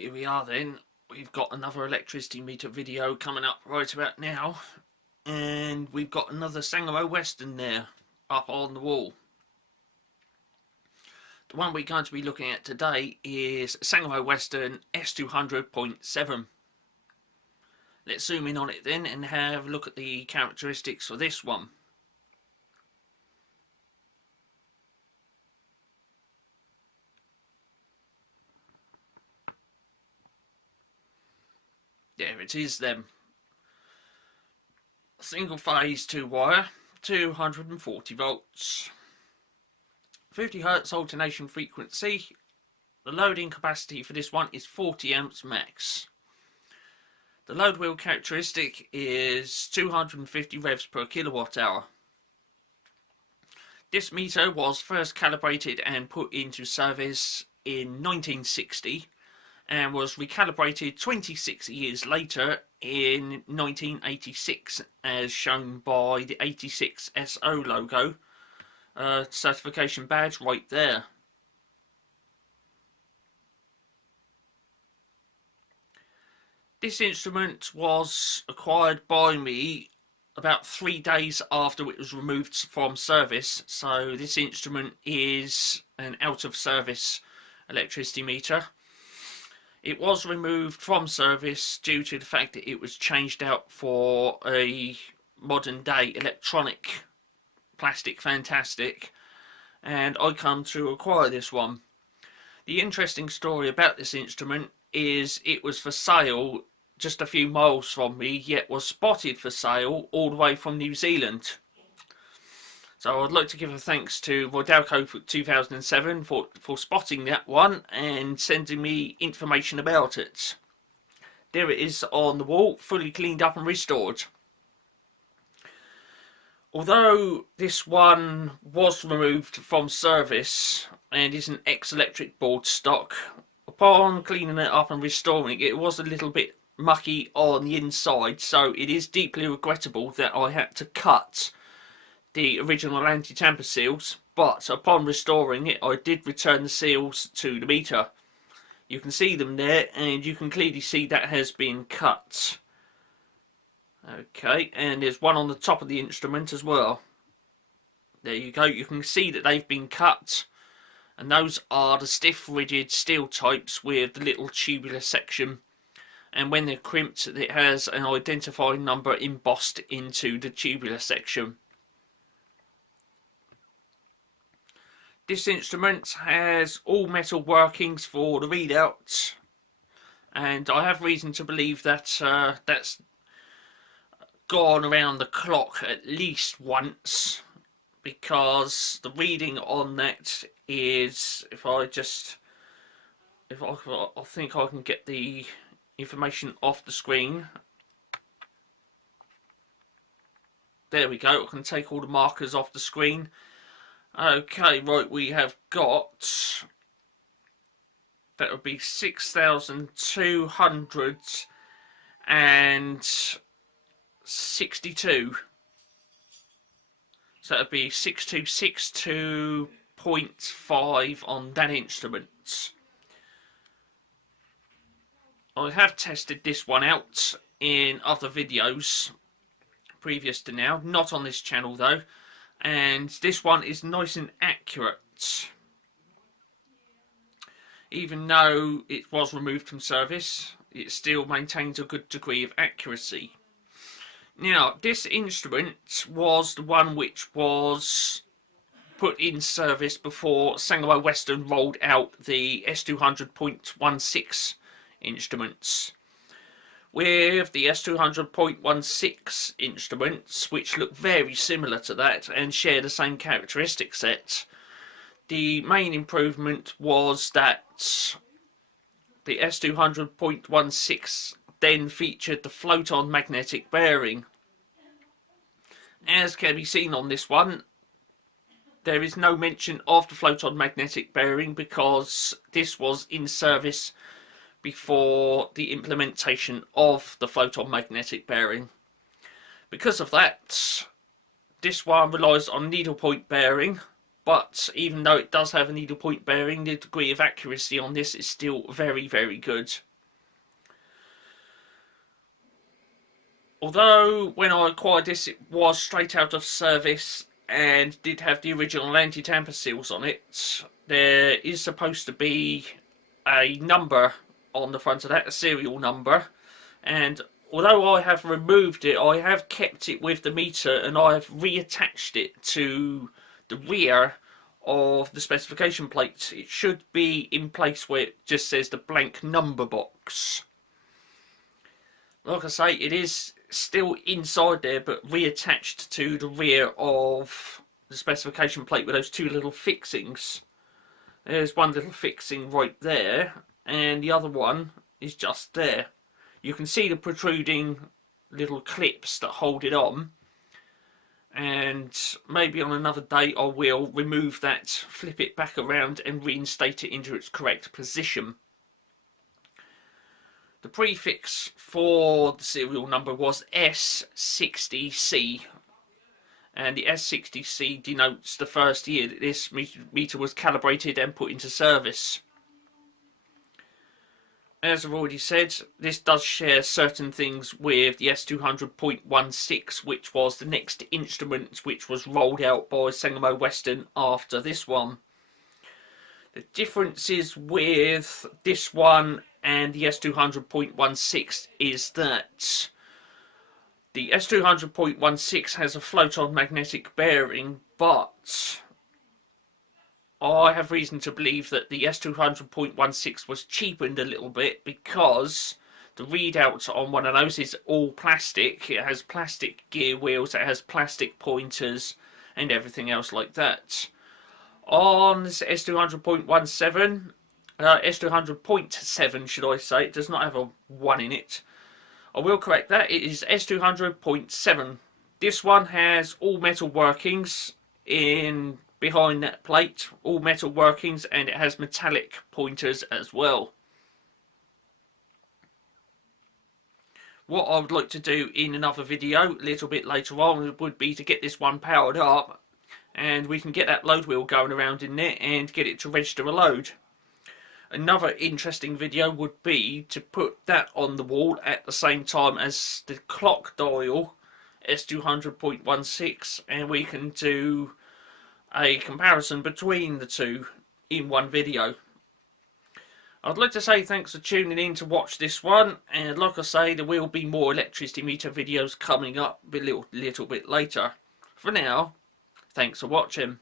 Here we are then. We've got another electricity meter video coming up right about now. And we've got another Sangamo Weston there up on the wall. The one we're going to be looking at today is Sangamo Weston S200.7. Let's zoom in on it then and have a look at the characteristics for this one. There it is then. Single phase 2 wire, 240 volts, 50 Hz alternation frequency. The loading capacity for this one is 40 amps max. The load wheel characteristic is 250 revs per kilowatt hour. This meter was first calibrated and put into service in 1960 and was recalibrated 26 years later in 1986 as shown by the 86 SO logo certification badge right there. This instrument was acquired by me about 3 days after it was removed from service, so this instrument is an out of service electricity meter. It was removed from service due to the fact that it was changed out for a modern day electronic plastic fantastic, and I come to acquire this one. The interesting story about this instrument is it was for sale just a few miles from me, yet was spotted for sale all the way from New Zealand. So I'd like to give a thanks to Weston 2007 for spotting that one and sending me information about it. There it is on the wall, fully cleaned up and restored. Although this one was removed from service and is an ex-electric board stock, upon cleaning it up and restoring it, it was a little bit mucky on the inside, so it is deeply regrettable that I had to cut the original anti-tamper seals, but upon restoring it I did return the seals to the meter. You can see them there and you can clearly see that has been cut. Okay, and there's one on the top of the instrument as well. There you go, you can see that they've been cut, and those are the stiff rigid steel types with the little tubular section, and when they're crimped it has an identifying number embossed into the tubular section. This instrument has all metal workings for the readout, and I have reason to believe that that's gone around the clock at least once, because the reading on that is, I think I can get the information off the screen. There we go, I can take all the markers off the screen. Okay, right, we have got, that would be 6,262. So that would be 6262.5 on that instrument. I have tested this one out in other videos previous to now, not on this channel though. And this one is nice and accurate, even though it was removed from service. It still maintains a good degree of accuracy. Now this instrument was the one which was put in service before Sangamo Weston rolled out the S200.16 instruments. With the S200.16 instruments, which look very similar to that and share the same characteristic set, the main improvement was that the S200.16 then featured the float-on magnetic bearing. As can be seen on this one, there is no mention of the float-on magnetic bearing because this was in service before the implementation of the float-on magnetic bearing. Because of that, this one relies on needlepoint bearing, but even though it does have a needlepoint bearing, the degree of accuracy on this is still very, very good. Although when I acquired this it was straight out of service and did have the original anti-tamper seals on it, there is supposed to be a number on the front of that, a serial number, and although I have removed it, I have kept it with the meter and I have reattached it to the rear of the specification plate. It should be in place where it just says the blank number box. Like I say, it is still inside there but reattached to the rear of the specification plate with those two little fixings. There's one little fixing right there and the other one is just there. You can see the protruding little clips that hold it on, and maybe on another day I will remove that, flip it back around and reinstate it into its correct position. The prefix for the serial number was S60C, and the S60C denotes the first year that this meter was calibrated and put into service. As I've already said, this does share certain things with the S200.7, which was the next instrument which was rolled out by Sangamo Weston after this one. The differences with this one and the S200.7 is that the S200.7 has a float-on magnetic bearing, but I have reason to believe that the S200.7 was cheapened a little bit because the readout on one of those is all plastic. It has plastic gear wheels, it has plastic pointers and everything else like that. On this S200.7, S200.7 should I say, it does not have a 1 in it. I will correct that, it is S200.7. This one has all metal workings in behind that plate, all metal workings, and it has metallic pointers as well. What I would like to do in another video a little bit later on would be to get this one powered up and we can get that load wheel going around in there and get it to register a load. Another interesting video would be to put that on the wall at the same time as the clock dial S200.7, and we can do a comparison between the two in one video. I'd like to say thanks for tuning in to watch this one, and like I say, there will be more electricity meter videos coming up a little bit later. For now, thanks for watching.